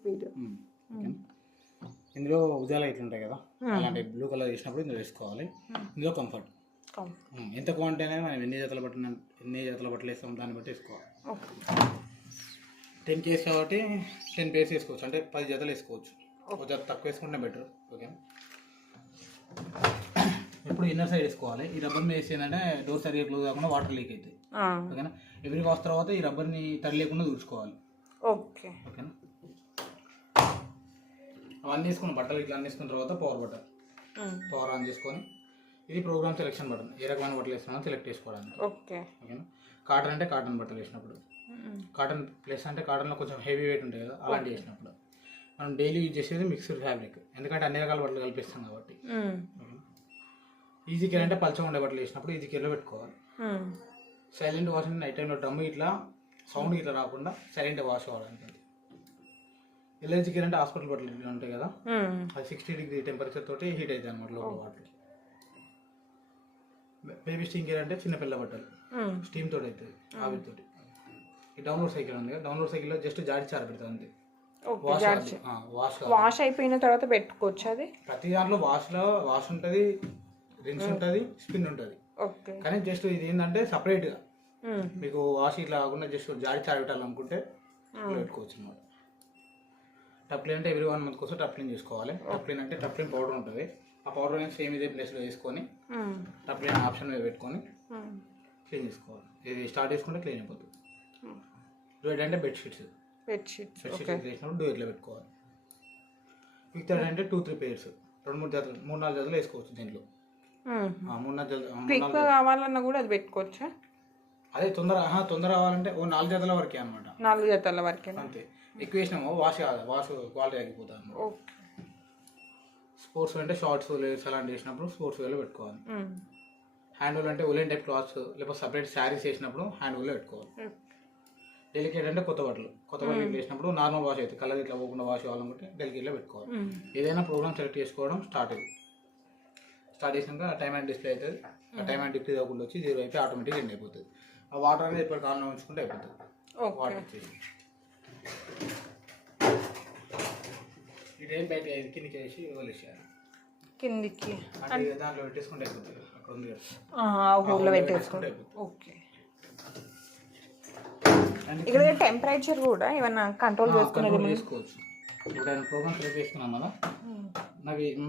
Liquid. ఇందులో ఉజాల ఇట్లా ఉంటాయి కదా, అలాంటి బ్లూ కలర్ వేసినప్పుడు ఇందులో వేసుకోవాలి. ఇందులో కంఫర్ట్ ఎంత క్వాంటిటీ అనేది మనం ఎన్ని జతల బట్టలు వేస్తాం దాన్ని బట్టి వేసుకోవాలి. 10 కేజీస్ కాబట్టి 10 పేర్స్ వేసుకోవచ్చు, అంటే 10 జతలు వేసుకోవచ్చు. ఒక జత తక్కువ వేసుకుంటే బెటర్. ఓకేనా. ఇప్పుడు ఇన్నర్ సైడ్ వేసుకోవాలి. ఈ రబ్బర్ మీద వేసి ఏంటంటే డోర్ సరిగ్గా క్లోజ్ కాకుండా వాటర్ లీక్ అవుతాయి. ఓకేనా. ఎవ్రీ వాష్ తర్వాత ఈ రబ్బర్ని తడి లేకుండా తుడుచుకోవాలి. ఓకేనా. అవన్నీ వేసుకున్న బట్టలు ఇట్లా అన్నీ వేసుకున్న తర్వాత పవర్ ఆన్ చేసుకొని ఇది ప్రోగ్రామ్ సెలెక్షన్ బటన్. ఏ రకమైన బట్టలు వేస్తున్నామో సెలెక్ట్ చేసుకోవడానికి. ఓకేనా. కాటన్ అంటే కాటన్ బట్టలు వేసినప్పుడు, కాటన్ ప్లస్ అంటే కాటన్లో కొంచెం హెవీ వెయిట్ ఉంటాయి కదా, అలాంటివి వేసినప్పుడు. మనం డైలీ యూజ్ చేసేది మిక్స్డ్ ఫ్యాబ్రిక్, ఎందుకంటే అన్ని రకాల బట్టలు కలిపిస్తాం కాబట్టి. ఈజీ కేర్ అంటే పల్చగా ఉండే బట్టలు వేసినప్పుడు ఈజీ కేర్లో పెట్టుకోవాలి. సైలెంట్ వాష్ అంటే నైట్ టైంలో డ్రమ్ ఇట్లా సౌండ్ ఇట్లా రాకుండా సైలెంట్ వాష్ అవ్వడానికి. ఎల్ఐజీ కేర్ అంటే హాస్పిటల్ బట్టలు ఇట్లా ఉంటాయి కదా, అది 60 డిగ్రీ టెంపరేచర్ తోటి హీట్ అవుతాయి అన్నమాట లోపల వాటర్. బేబీ స్టీమ్ కేర్ అంటే చిన్నపిల్ల బట్టలు స్టీమ్ తోటి అవుతుంది, ఆవిరితోటి. ఈ డౌన్లోడ్ సైకిల్ ఉంది కదా, డౌన్లోడ్ సైకిల్లో జస్ట్ జాడి చారు పెడతా అంతే. వాష్ అయిపోయిన తర్వాత పెట్టుకోవచ్చు. అది ప్రతి దాంట్లో వాష్ ఉంటుంది, రిన్స్ ఉంటుంది, స్పిన్ ఉంటుంది. కానీ జస్ట్ ఇది ఏంటంటే సపరేట్గా మీకు వాష్ ఇట్లా కాకుండా జస్ట్ జాడి చారు పెట్టాలనుకుంటే పెట్టుకోవచ్చు అన్నమాట. టప్లిన్ అంటే ఎవ్రీ 1 మంత్ కోసం టప్లిన్ చేసుకోవాలి. టప్లిన్ అంటే టప్లిన్ పౌడర్ ఉంటుంది. ఆ పౌడర్ అనేది సేమ్ ఇదే ప్లేస్లో వేసుకొని టప్లిన్ ఆప్షన్ మీద పెట్టుకొని క్లీన్ చేసుకోవాలి. ఇది స్టార్ట్ చేసుకుంటే క్లీన్ అయిపోతుంది. డ్యూయట్ అంటే బెడ్షీట్స్ వేసినప్పుడు డ్యూయట్లో పెట్టుకోవాలి. పిక్చర్ అంటే 2-3 పేర్స్, 2-3 జతలు, 3-4 జతలు వేసుకోవచ్చు దీంట్లో. 3-4 కావాలన్నా కూడా అది పెట్టుకోవచ్చా? అదే తొందర కావాలంటే 4 జతల వరకే అనమాట. 4 జతల వరకే అంతే. ఎక్కువ వేసినామో వాష్ క్వాలిటీ తగ్గిపోతుంది. స్పోర్ట్స్ అంటే షార్ట్స్, లేయర్స్ అలాంటి వేసినప్పుడు స్పోర్ట్స్ వేలో పెట్టుకోవాలి. హ్యాండ్ వూల్ అంటే ఉలెన్ టైప్ క్లాత్స్ లేకపోతే సపరేట్ శారీస్ వేసినప్పుడు హ్యాండ్ వూల్లో పెట్టుకోవాలి. డెలికేట్ అంటే కొత్త బట్టలు వేసినప్పుడు నార్మల్ వాష్ అవుతుంది, కలర్ ఇట్లా పోకుండా వాష్ కావాలనుకుంటే డెలికేట్లో పెట్టుకోవాలి. ఏదైనా ప్రోగ్రామ్ సెలెక్ట్ చేసుకోవడం స్టార్ట్ చేసినాక టైం అండ్ డిస్ప్లే అవుతుంది. ఆ టైం అండ్ డిస్ప్లే అవ్వకుండా వచ్చి 0 అయిపోయి ఆటోమేటిక్గా ఎండ్ అయిపోతుంది. ఆ వాటర్ అనేది ఎప్పటికి ఆన్లో ఉంచుకుంటే అయిపోతుంది. వాటర్ వచ్చేసి ఇదేం బయట కిందికి వేసి వదిలేసేయాలి. కిందికి అంటే దాంట్లో పెట్టేసుకుంటే అయిపోతుంది. అక్కడ ఉంది ఊళ్ళో పెట్టేసుకుంటే ఓకే. ఇక్కడ టెంపరేచర్ కూడా ఏమన్నా కంట్రోల్ చేసుకోవచ్చు. ఇప్పుడు ఆయన ప్రోగ్రామ్ సెలెక్ట్ చేసుకున్నాం కదా,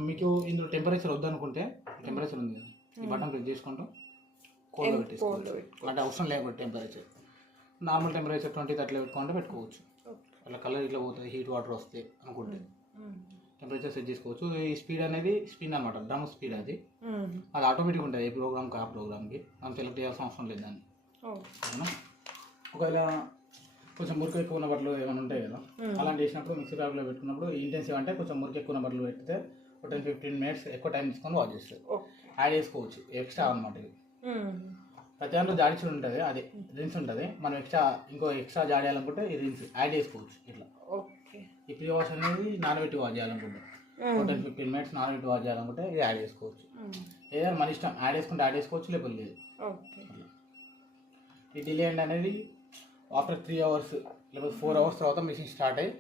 మీకు ఇందులో టెంపరేచర్ వద్దనుకుంటే టెంపరేచర్ ఉంది కదా, ఈ బటన్ ప్రెస్ చేసుకుంటూ కోల్డ్లో పెట్టేసుకోవచ్చు. అంటే అవసరం లేకపోతే టెంపరేచర్ నార్మల్ టెంపరేచర్ 20-30 పెట్టుకుంటే పెట్టుకోవచ్చు. అలా కలర్ ఇట్లా పోతుంది, హీట్ వాటర్ వస్తాయి అనుకుంటే టెంపరేచర్ సెట్ చేసుకోవచ్చు. ఈ స్పీడ్ అనేది స్పిన్ అనమాట, డ్రమ్ స్పీడ్ అది ఆటోమేటిక్ ఉంటుంది. ఏ ప్రోగ్రామ్కి ఆ ప్రోగ్రామ్కి మనం సెలెక్ట్ చేయాల్సిన అవసరం లేదు దాన్ని. ఒకవేళ కొంచెం మురికి ఎక్కువ ఉన్న బట్టలు ఏమైనా ఉంటాయి కదా, అలాంటి వేసినప్పుడు మిక్సీ బ్యాగ్లో పెట్టుకున్నప్పుడు ఇంటెన్సివ్ అంటే కొంచెం మురికి ఎక్కువ ఉన్న బట్టలు పెడితే 10-15 మినిట్స్ ఎక్కువ టైం తీసుకొని వాష్ చేస్తారు. యాడ్ చేసుకోవచ్చు ఎక్స్ట్రా అనమాట. ఇది ప్రతి దాంట్లో జాడిచి ఉంటుంది, అది రిన్స్ ఉంటుంది. మనం ఎక్స్ట్రా జాడి చేయాలనుకుంటే ఈ రిన్స్ యాడ్ చేసుకోవచ్చు. ఇట్లా ఈ ప్రీ వాష్ అనేది నానబెట్టి వాష్ చేయాలనుకుంటే 10-15 మినిట్స్ నానబెట్టి వాష్ చేయాలనుకుంటే ఇది యాడ్ చేసుకోవచ్చు. ఏదైనా మన ఇష్టం, యాడ్ చేసుకుంటే యాడ్ చేసుకోవచ్చు, లేకపోతే లేదు. ఈ డిలే అనేది ఆఫ్టర్ 3 అవర్స్ లేకపోతే 4 అవర్స్ తర్వాత మిషన్ స్టార్ట్ అయ్యి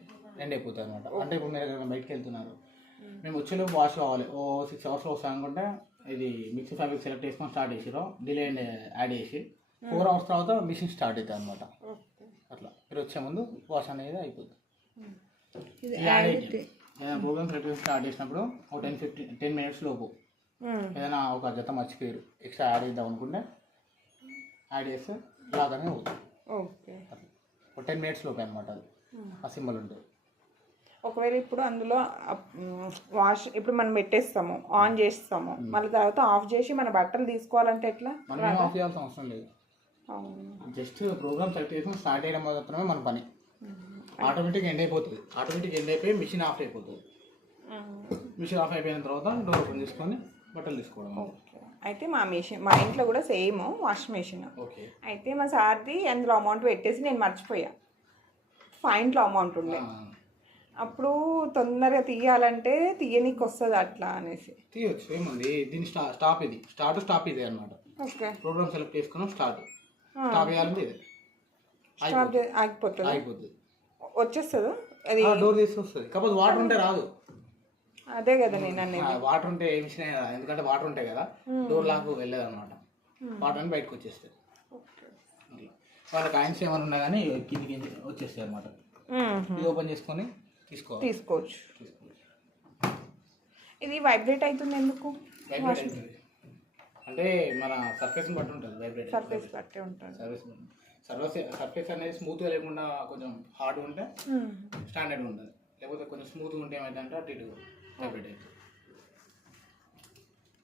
ఎండ్ అయిపోతుంది అనమాట. అంటే ఇప్పుడు మీరు ఎక్కడికైనా బయటకు వెళ్తున్నారు, మేము వచ్చేలోపు వాష్ కావాలి, 6 అవర్స్లో వస్తాం అనుకుంటే ఇది మిక్సీ ఫ్యాబ్రిక్ సెలెక్ట్ చేసుకొని స్టార్ట్ చేసిరో డిలే యాడ్ చేసి 4 అవర్స్ తర్వాత మిషన్ స్టార్ట్ అవుతుంది అనమాట. అట్లా మీరు వచ్చే ముందు వాష్ అనేది అయిపోతుంది. ప్రోగ్రామ్ సెలెక్ట్ స్టార్ట్ చేసినప్పుడు ఒక 10 మినిట్స్ లోపు ఏదైనా ఒక జత మర్చిపోయారు ఎక్స్ట్రా యాడ్ చేద్దాం అనుకుంటే యాడ్ చేస్తే లాగానే అవుతుంది. ఒక 10 మినిట్స్ లోపు అనమాట. అది ఆ సింబల్ ఉంటుంది. ఒకవేళ ఇప్పుడు అందులో వాష్ ఇప్పుడు మనం పెట్టేస్తాము, ఆన్ చేస్తాము, మళ్ళీ తర్వాత ఆఫ్ చేసి మన బట్టలు తీసుకోవాలంటే ఎట్లా? మనం ఆఫ్ చేయాల్సిన అవసరం లేదు. జస్ట్ ప్రోగ్రామ్ సెలెక్ట్ చేసుకుని స్టార్ట్ చేయడం మాత్రమే మన పని. ఆటోమేటిక్ ఎండ్ అయిపోతుంది. ఆటోమేటిక్ ఎండ్ అయిపోయి మిషన్ ఆఫ్ అయిపోతుంది. మిషన్ ఆఫ్ అయిపోయిన తర్వాత డోర్ ఓపెన్ చేసుకొని బట్టలు తీసుకోవడం. అయితే మా ఇంట్లో కూడా సేమ్ వాష్ మెషిన్. అయితే మా సార్ది అందులో అమౌంట్ పెట్టేసి నేను మర్చిపోయా. ఫైన్లో అమౌంట్ ఉండే, అప్పుడు తొందరగా తీయాలంటే తీయనీకి వస్తుంది అట్లా అనేసి తీయచ్చు. ఏముంది దీని స్టాప్ ఇదే అనమాట. ప్రోగ్రామ్ సెలెక్ట్ చేసుకున్నాం, స్టాప్ చేయాలంటే ఇదే ఆగిపోతుంది, అయిపోతుంది, వచ్చేస్తుంది. అది డోర్ తీసి వస్తుంది, కాకపోతే వాటర్ ఉంటే రాదు. అదే కదా నేను అనేది. వాటర్ ఉంటే ఏ మిషన్ అయినా రాదు, ఎందుకంటే వాటర్ ఉంటాయి కదా, డోర్ లాక్ వెళ్ళదు అనమాట, వాటర్ అని బయటకు వచ్చేస్తాయి. వాళ్ళ కాయిన్స్ ఏమైనా ఉన్నా కానీ కిందికి వచ్చేస్తాయి అనమాట. ఇది ఓపెన్ చేసుకొని తీసుకోవచ్చు. ఇది వైబ్రేట్ అవుతుంది ఎందుకు? వైబ్రేట్ అవుతుంది అంటే మన సర్ఫేస్ని బట్టి ఉంటుంది, వైబ్రేట్ సర్ఫేస్ బట్టి ఉంటుంది. సర్ఫేస్ అనేది స్మూత్గా లేకుండా కొంచెం హార్డ్ ఉంటే స్టాండర్డ్ ఉంటుంది, లేకపోతే కొంచెం స్మూత్గా ఉంటే ఏమైందంటే అటు ఇటు వైబ్రేట్ అవుతుంది.